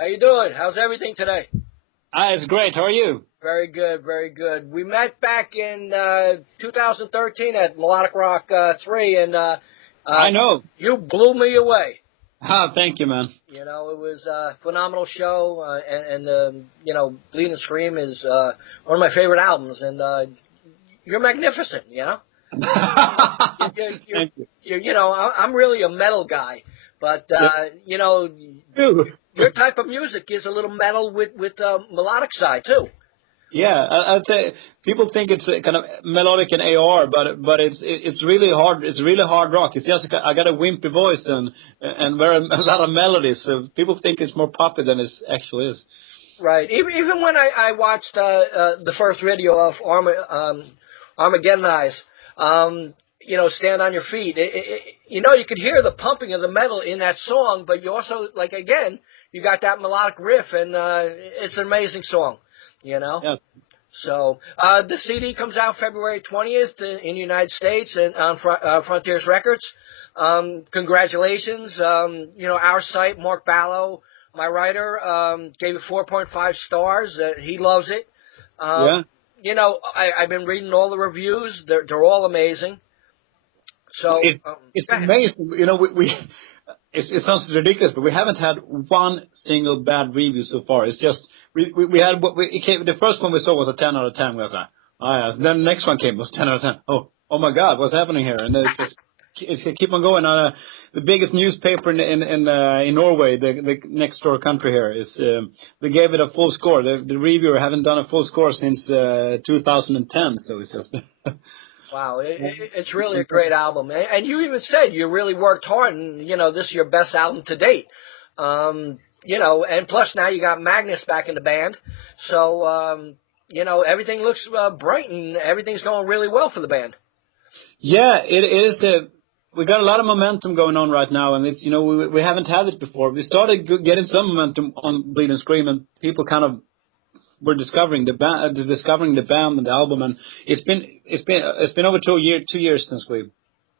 How you doing? How's everything today? It's great. How are you? Very good, very good. We met back in 2013 at Melodic Rock 3, and I know. you blew me away. Thank you, man. You know, it was a phenomenal show, and Bleed and Scream is one of my favorite albums, and you're magnificent, you know? Thank you. I'm really a metal guy, but, your type of music is a little metal with melodic side, too. Yeah, I'd say people think it's kind of melodic and AR, but it's really hard. It's really hard rock. It's just I got a wimpy voice and very a lot of melodies. So people think it's more poppy than it actually is. Right. Even when I watched the first video of Armageddonize, Stand on Your Feet. You could hear the pumping of the metal in that song, but you also you got that melodic riff, and it's an amazing song. Yeah. So the CD comes out February 20th in the United States and on Frontiers Records. Congratulations. Our site, Mark Ballo, my writer, gave it 4.5 stars. He loves it. Yeah. I've been reading all the reviews. They're all amazing. So it's amazing. It sounds ridiculous, but we haven't had one single bad review so far. It's just we had the first one we saw was a 10 out of 10. We was like, oh yeah. Then the next one came was 10 out of 10. Oh my God, what's happening here? And it's keep on going. The biggest newspaper in Norway, the next door country here, is they gave it a full score. The reviewer haven't done a full score since 2010. So it's just. Wow, it's really a great album. And you even said you really worked hard, and, this is your best album to date. And plus now you got Magnus back in the band. So, everything looks bright, and everything's going really well for the band. Yeah, it is. We got a lot of momentum going on right now, and it's, we haven't had it before. We started getting some momentum on Bleed and Scream, and people kind of we're discovering the band and the album, and it's been over 2 years since we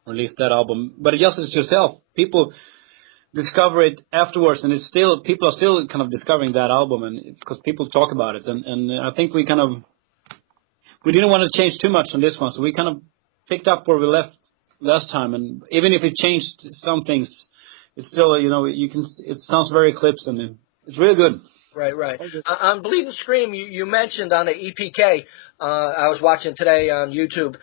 released that album. But just as yourself, people discover it afterwards, and people are still kind of discovering that album, and because people talk about it, and I think we didn't want to change too much on this one, so we kind of picked up where we left last time, and even if it changed some things, it's still it sounds very Eclipse, and it's really good. Right. On Bleed and Scream, you mentioned on the EPK, I was watching today on YouTube,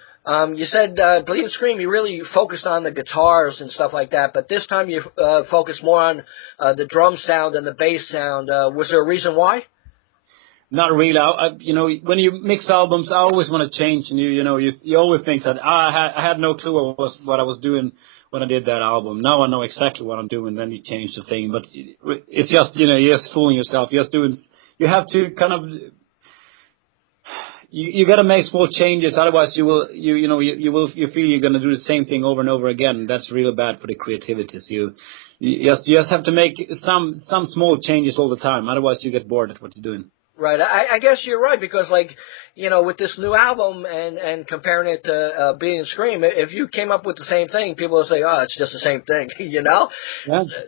you said Bleed and Scream, you really focused on the guitars and stuff like that, but this time you focused more on the drum sound and the bass sound. Was there a reason why? Not really. When you mix albums, I always want to change, and you always think that I had no clue what I was doing when I did that album. Now I know exactly what I'm doing. Then you change the thing, but it's just you're just fooling yourself. You're just doing. You have to kind of. You got to make small changes, otherwise you feel you're going to do the same thing over and over again. That's really bad for the creativity. So you just have to make some small changes all the time. Otherwise you get bored at what you're doing. Right. I guess you're right, because with this new album and comparing it to Bleed and Scream, if you came up with the same thing, people will say, oh, it's just the same thing, Yeah.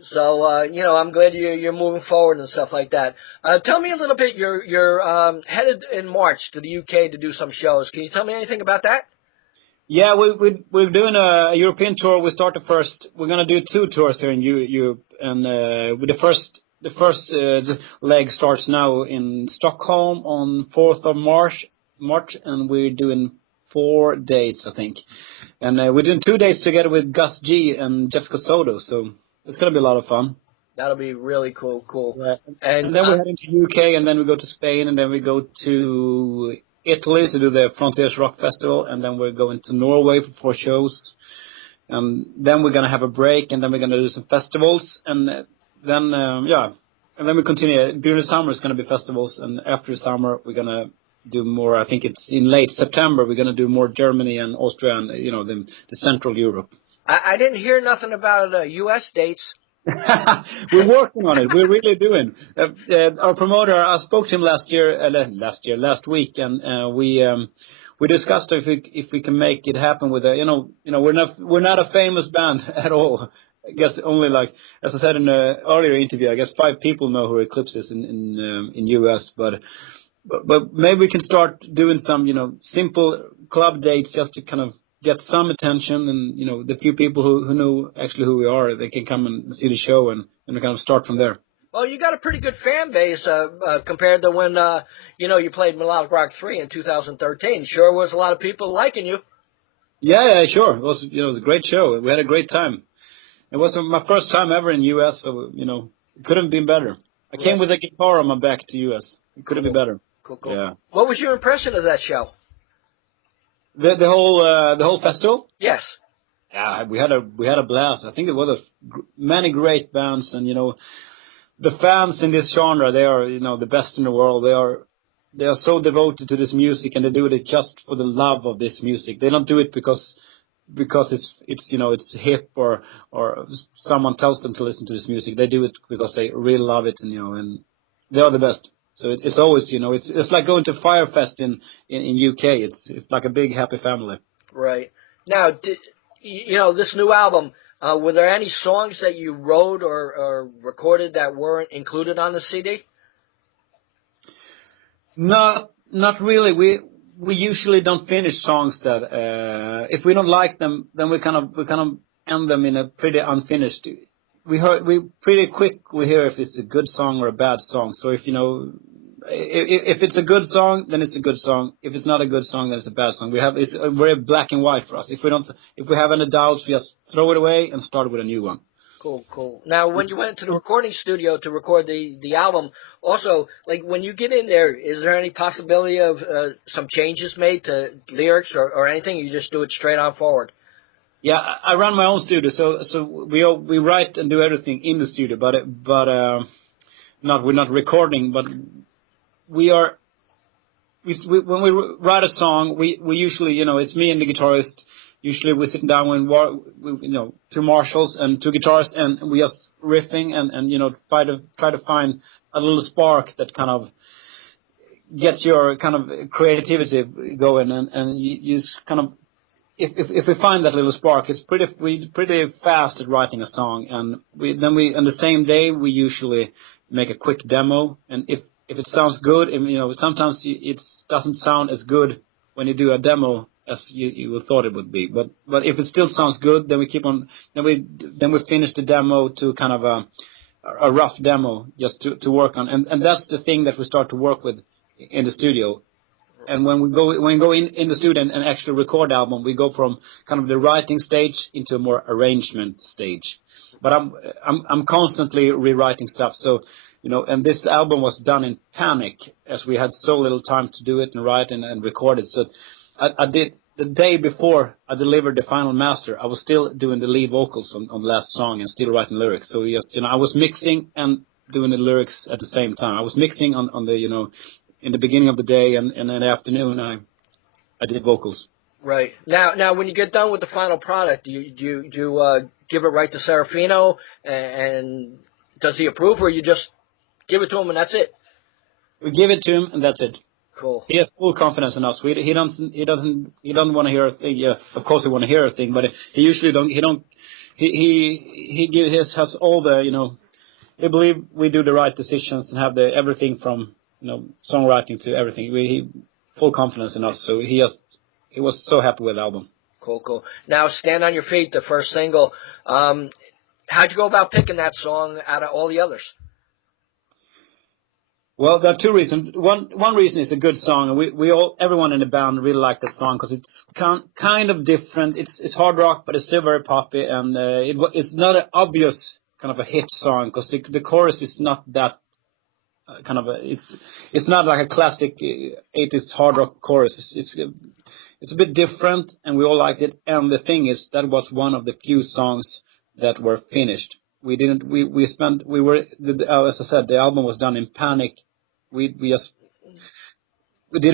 So, I'm glad you're moving forward and stuff like that. Tell me a little bit, you're headed in March to the UK to do some shows. Can you tell me anything about that? Yeah, we're doing a European tour. We're going to do 2 tours here in Europe, and with the first leg starts now in Stockholm on 4th of March, and we're doing 4 dates, I think. And we're doing 2 dates together with Gus G and Jeff Soto, so it's going to be a lot of fun. That'll be really cool. Yeah. And then we head into UK, and then we go to Spain, and then we go to Italy to do the Frontiers Rock Festival, and then we're going to Norway for 4 shows. And then we're going to have a break, and then we're going to do some festivals, and then and then we continue. During the summer it's going to be festivals, and after the summer we're going to do more. I think it's in late September we're going to do more Germany and Austria and the Central Europe. I didn't hear nothing about U.S. dates. We're working on it. We're really doing. Our promoter, I spoke to him last week, and we discussed if we can make it happen with we're not a famous band at all. I guess only like, as I said in an earlier interview, I guess 5 people know who Eclipse is in US, but maybe we can start doing some, simple club dates just to kind of get some attention, and the few people who know actually who we are, they can come and see the show and kind of start from there. Well, you got a pretty good fan base compared to when you played Melodic Rock 3 in 2013. Sure was a lot of people liking you. Yeah, sure. It was it was a great show. We had a great time. It was my first time ever in US, so it couldn't have been better. I came with a guitar on my back to US. It couldn't be better. Cool. Yeah. What was your impression of that show? The whole festival? Yes. Yeah, we had a blast. I think it was many great bands, and the fans in this genre, they are the best in the world. They are so devoted to this music, and they do it just for the love of this music. They don't do it because it's hip or someone tells them to listen to this music. They do it because they really love it, and they are the best. So it's always it's like going to Firefest in UK. It's like a big happy family. Right. Now, this new album, were there any songs that you wrote or recorded that weren't included on the CD? Not really. We usually don't finish songs that if we don't like them, then we kind of end them in a pretty unfinished. We pretty quick we hear if it's a good song or a bad song. So if if it's a good song, then it's a good song. If it's not a good song, then it's a bad song. It's very black and white for us. If we have any doubts, we just throw it away and start with a new one. Cool. Now, when you went to the recording studio to record the album, also, like, when you get in there, is there any possibility of some changes made to lyrics or anything? You just do it straight on forward? Yeah, I run my own studio, so we write and do everything in the studio, but we're not recording, but when we write a song, we usually, it's me and the guitarist. Usually we sit down with 2 Marshalls and 2 guitars, and we just riffing and try to find a little spark that kind of gets your kind of creativity going, and you kind of if we find that little spark, it's pretty fast at writing a song, and then on the same day we usually make a quick demo, and if it sounds good, sometimes it doesn't sound as good when you do a demo as you thought it would be, but if it still sounds good, then we keep on. Then we finish the demo to kind of a rough demo just to work on, and that's the thing that we start to work with in the studio. And when we go in the studio and actually record the album, we go from kind of the writing stage into a more arrangement stage. But I'm constantly rewriting stuff, so. And this album was done in panic as we had so little time to do it and write and record it. So I did the day before I delivered the final master. I was still doing the lead vocals on the last song and still writing lyrics. So I was mixing and doing the lyrics at the same time. I was mixing on the in the beginning of the day, and in the afternoon I did vocals. Right. Now when you get done with the final product, do you give it right to Serafino, and does he approve, or you just give it to him and that's it? We give it to him and that's it. Cool. He has full confidence in us. He doesn't want to hear a thing. Yeah, of course he want to hear a thing, but he usually don't. He has all the He believe we do the right decisions and have everything from songwriting to everything. He full confidence in us. So he was so happy with the album. Cool. Now, Stand on Your Feet, the first single. How'd you go about picking that song out of all the others? Well, there are 2 reasons. One reason is a good song, and everyone in the band really like that song because it's kind of different. It's hard rock, but it's still very poppy, and it's not an obvious kind of a hit song because the chorus is not that kind of it's not like a classic 80s hard rock chorus. It's a bit different, and we all liked it. And the thing is, that was one of the few songs that were finished. As I said, the album was done in panic. We did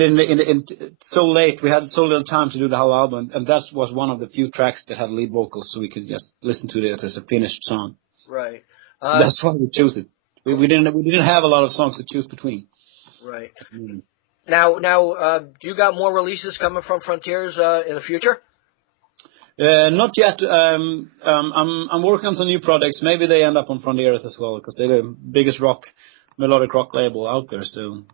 it in so late. We had so little time to do the whole album, and that was one of the few tracks that had lead vocals, so we could just listen to it as a finished song. Right. So that's why we chose it. We didn't have a lot of songs to choose between. Right. Now, do you got more releases coming from Frontiers in the future? Not yet. I'm working on some new projects. Maybe they end up on Frontiers as well, because they're the biggest melodic rock label out there. So.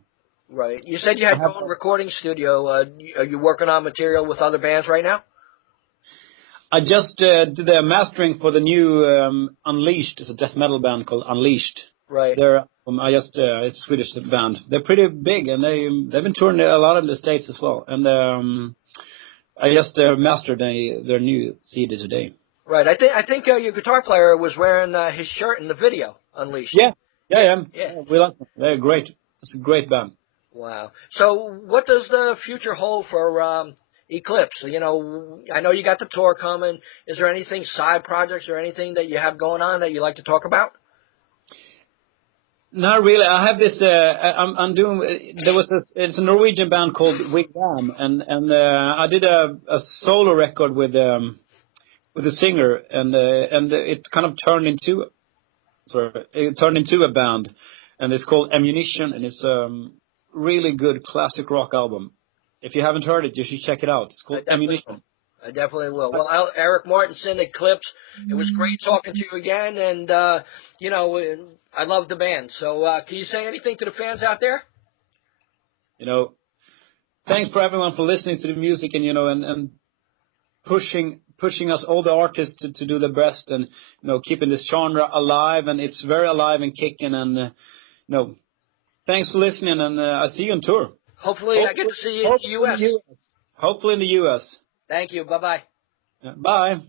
Right. You said you had your own recording studio. Are you working on material with other bands right now? I just did the mastering for the new Unleashed. It's a death metal band called Unleashed. Right. They're it's a Swedish band. They're pretty big, and they've been touring a lot in the States as well. And I just mastered their new CD today. Right. I think your guitar player was wearing his shirt in the video, Unleashed. Yeah. We like them. They're great. It's a great band. Wow. So what does the future hold for Eclipse? You know, I know you got the tour coming. Is there anything, side projects or anything that you have going on that you'd like to talk about? Not really. I have this. I'm doing. It's a Norwegian band called Wigwam, and I did a solo record with a singer, and it kind of turned into a band, and it's called Ammunition, and it's really good classic rock album. If you haven't heard it, you should check it out. It's called Ammunition. I definitely will. Well, Erik Martensson, Eclipse, it was great talking to you again, and, you know, I love the band. So can you say anything to the fans out there? You know, thanks for everyone for listening to the music and, you know, and pushing us, all the artists, to do the best and, you know, keeping this genre alive. And it's very alive and kicking. And, you know, thanks for listening, and I'll see you on tour. Hopefully I get to see you in the U.S. Hopefully in the U.S. Thank you. Bye-bye. Yeah, bye.